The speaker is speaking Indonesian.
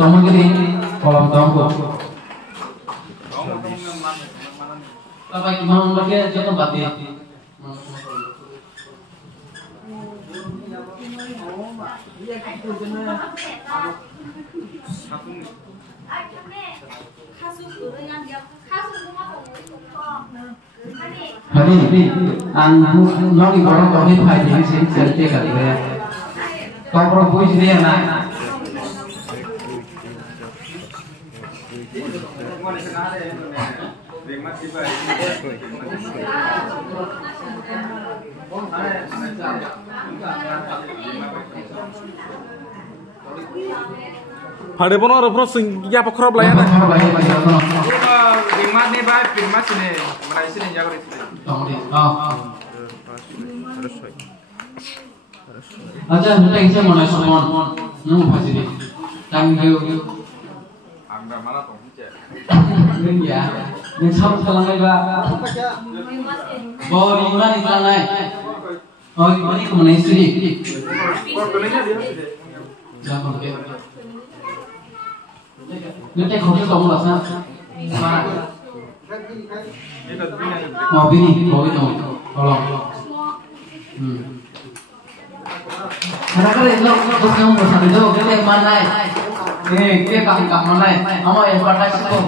Tolong gini, kolom tonggo. Apa imam lagi jangan batin. Hari ini, nong di bawah kau ini hari ini sih cerita katanya. Kau perlu sini ya nak. Hari pun orang pun sengaja pakrab lah ya na. Ringmat nih bay, ringmat sini, mana sini jago di sini. Aja nanti saya mau nanya soal nunggu pasti deh. Tanggal Angga malah penghica. ya, yang sama sekarang lagi pak. Oh lima nih sekarang naik. Oh ini kemana istri? Portolenya dia sih. Jangan pakai. Nanti kopi kamu lah sana. Mau bini, kopi kamu, tolong. Karena itu terus kamu bersama itu kita mana? Kita kang mana? Kamu yang pakai itu.